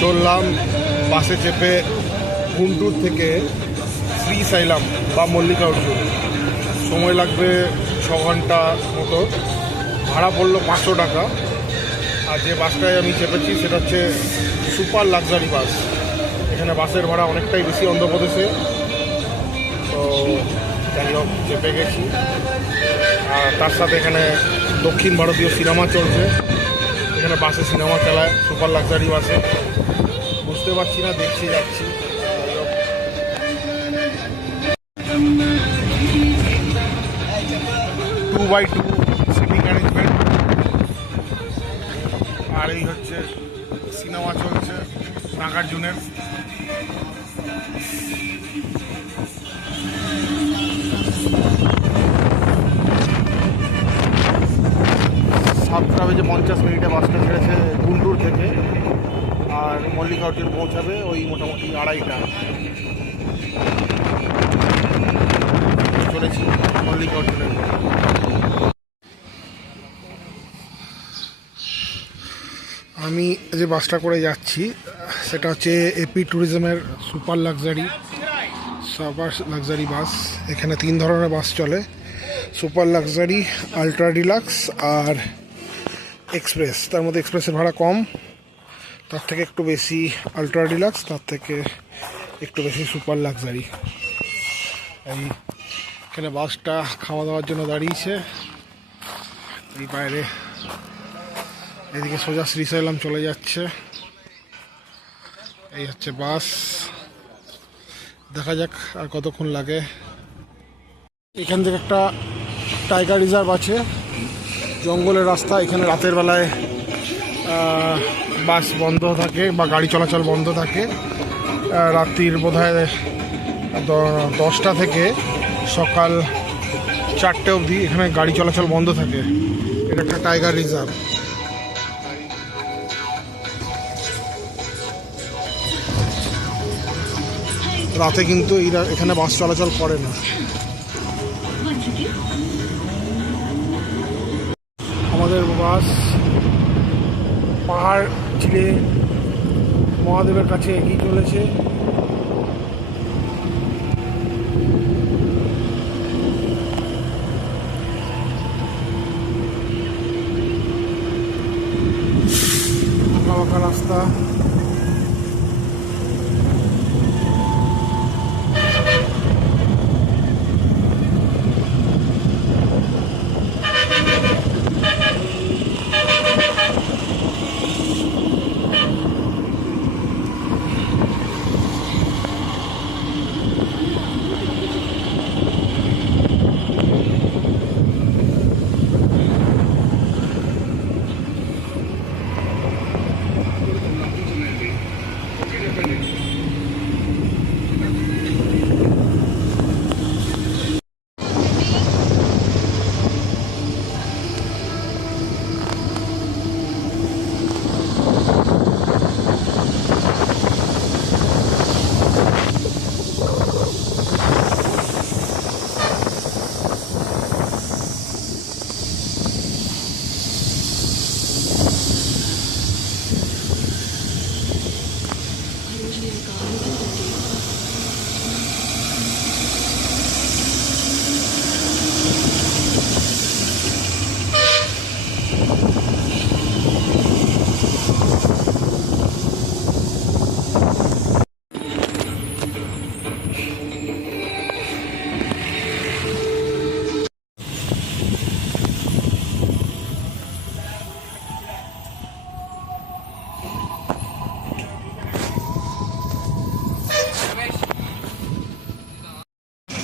চললাম বাসে চেপে গুন্টুর থেকে শ্রীশৈলম বা মল্লিকার্জুন। সময় লাগবে 6 ঘন্টা মতো, ভাড়া পড়লো 500 টাকা। আর যে বাসটায় আমি চেপেছি সেটা হচ্ছে সুপার লাক্সারি বাস। এখানে বাসের ভাড়া অনেকটাই বেশি অন্ধ্রপ্রদেশে, তো যাই হোক চেপে গেছি। আর তার সাথে এখানে দক্ষিণ ভারতীয় সিনেমা চলছে, এখানে বাসে সিনেমা চালায় সুপার লাক্সারি বাসে। বুঝতে পারছি না, দেখছি যাচ্ছি। 2x2 sitting arrangement. আর এই হচ্ছে সিনেমা চলছে নাগার্জুনের। সাতটা বেজে 50 মিনিটে বাসটা ছেড়েছে গুন্টুর থেকে, আর মল্লিকার্জুন পৌঁছাবে ওই মোটামুটি 2:30টা। চলেছি মল্লিকার্জুনের। আমি যে বাসটা করে যাচ্ছি সেটা হচ্ছে এপি ট্যুরিজমের সুপার লাক্সারি বাস। এখানে 3 ধরনের বাস চলে, সুপার লাক্সারি, আলট্রা ডিলাক্স আর এক্সপ্রেস। তার মধ্যে এক্সপ্রেসের ভাড়া কম, তার থেকে একটু বেশি আলট্রা ডিলাক্স, তার থেকে একটু বেশি সুপার লাক্সারি। এই এখানে বাসটা খাওয়া দাওয়ার জন্য দাঁড়িয়েছে এই বাইরে। এদিকে সোজা শ্রীশৈলম চলে যাচ্ছে। এই হচ্ছে বাস, দেখা যাক আর কতক্ষণ লাগে। এখান থেকে একটা টাইগার রিজার্ভ আছে, জঙ্গলের রাস্তা। এখানে রাতের বেলায় বাস বন্ধ থাকে বা গাড়ি চলাচল বন্ধ থাকে। রাত্রির বোধহয় 10টা থেকে সকাল 4টে অবধি এখানে গাড়ি চলাচল বন্ধ থাকে। এটা একটা টাইগার রিজার্ভ। রাতে কিন্তু এখানে বাস চলাচল করে না। আমাদের বাস পাহাড় চিরে মহাদেবের কাছে এগিয়ে চলেছে। ফাঁকা রাস্তা,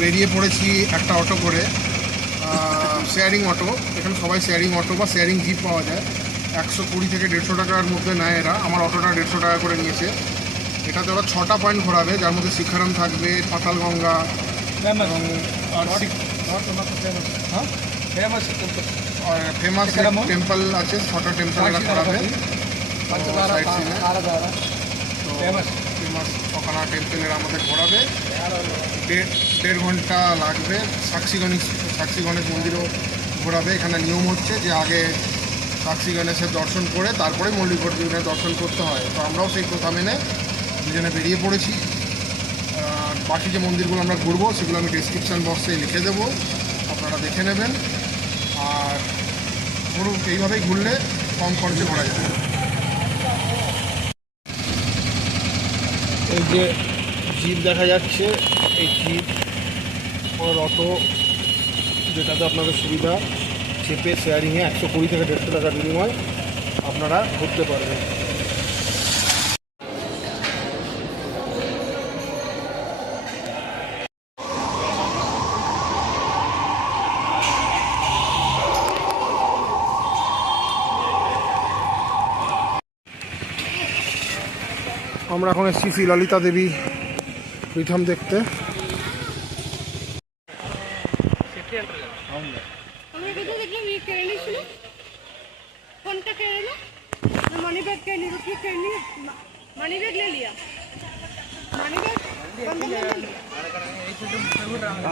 বেরিয়ে পড়েছি একটা অটো করে, শেয়ারিং অটো। এখানে সবাই শেয়ারিং অটো বা শেয়ারিং জিপ পাওয়া যায়। 120 থেকে 150 টাকার মধ্যে নেয় এরা। আমার অটোটা 150 টাকা করে নিয়েছে। এটাতে ওরা 6টা পয়েন্ট ঘোরাবে, যার মধ্যে শিখারাম থাকবে, পাতালগঙ্গা এবং ফেমাস টেম্পল আছে। 6টা টেম্পল এরা ঘোরাবে। ফেমাস 6খানা টেম্পলের আমাদের ঘোরাবে। 1.5 ঘন্টা লাগবে। সাক্ষী গণেশ মন্দিরও ঘোরাবে। এখানে নিয়ম হচ্ছে যে আগে সাক্ষী গণেশের দর্শন করে তারপরে মল্লিকার্জুনের দর্শন করতে হয়। তো আমরাও সেই প্রথা মেনে দুজনে বেরিয়ে পড়েছি। আর বাকি যে মন্দিরগুলো আমরা ঘুরবো সেগুলো আমি ডিসক্রিপশান বক্সে লিখে দেবো, আপনারা দেখে নেবেন। আর ধরুন এইভাবেই ঘুরলে কম খরচে ঘোরা যাবে। এই যে জিপ দেখা যাচ্ছে, এই জিপ আর অটো যেটাতে আপনাদের সুবিধা, চেপে শেয়ারিংয়ে 120 থেকে 150 টাকার বিনিময় আপনারা ঘুরতে পারবেন। আমরা এখন এসেছি শ্রী ললিতা দেবী পীঠম দেখতে। मनी बैग कहीं नहीं रुकी, कहीं नहीं मनी बैग ले लिया, मनी बैग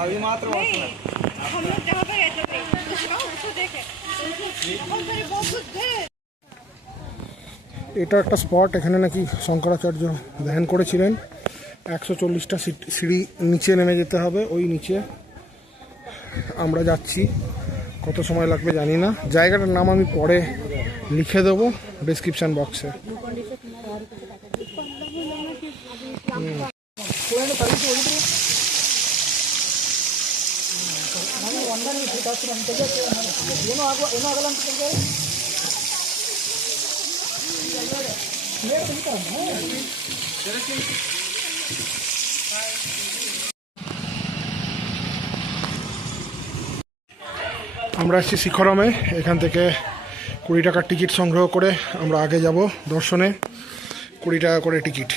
अभी मात्र हम लोग जहाँ पे गए थे उसको देखे बहुत दे। এটা একটা স্পট, এখানে নাকি শঙ্করাচার্য ধ্যান করেছিলেন। 140টা সিঁড়ি নিচে নেমে যেতে হবে, ওই নিচে আমরা যাচ্ছি। কত সময় লাগবে জানি না। জায়গাটার নাম আমি পরে লিখে দেবো ডিসক্রিপশান বক্সে। আমরা এসেছি শিখরমে। এখান থেকে 20 টাকার টিকিট সংগ্রহ করে আমরা আগে যাব দর্শনে। 20 টাকা করে টিকিট।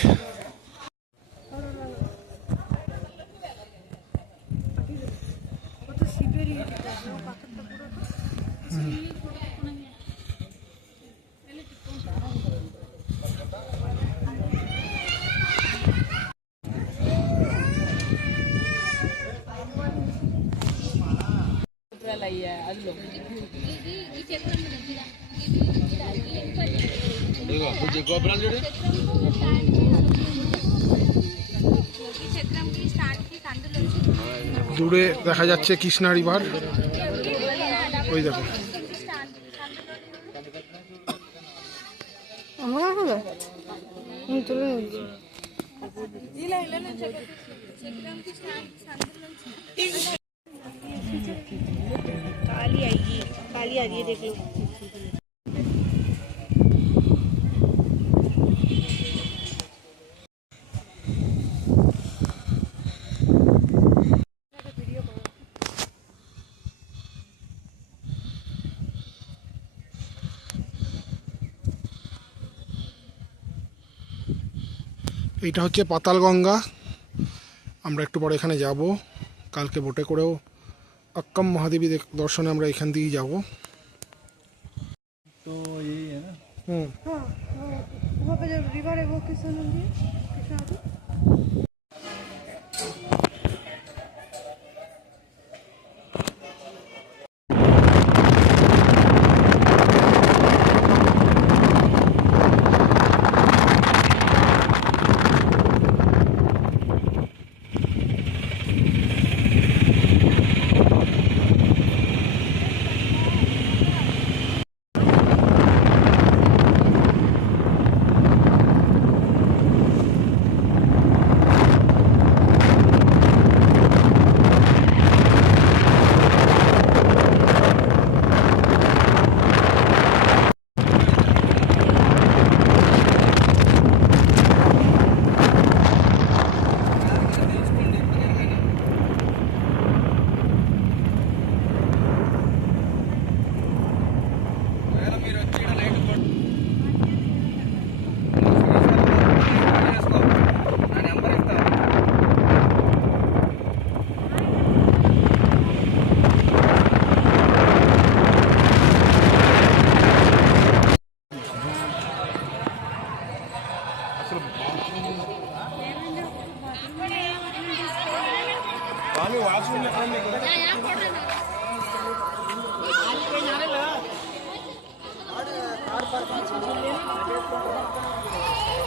দূরে দেখা যাচ্ছে কৃষ্ণা রিভার, ওই দেখো। काली आएगी, काली आ रही है, देख लो। এইটা হচ্ছে পাতালগঙ্গা। আমরা একটু পরে এখানে যাব। কালকে বোটে করেও अक्कम महादेवी दर्शने আমরা এখান দিয়েই যাব। तो यही है ना। हाँ, वहाँ पे जो रिवर है वो किसका नाम है? पर 5-6 जिले हैं।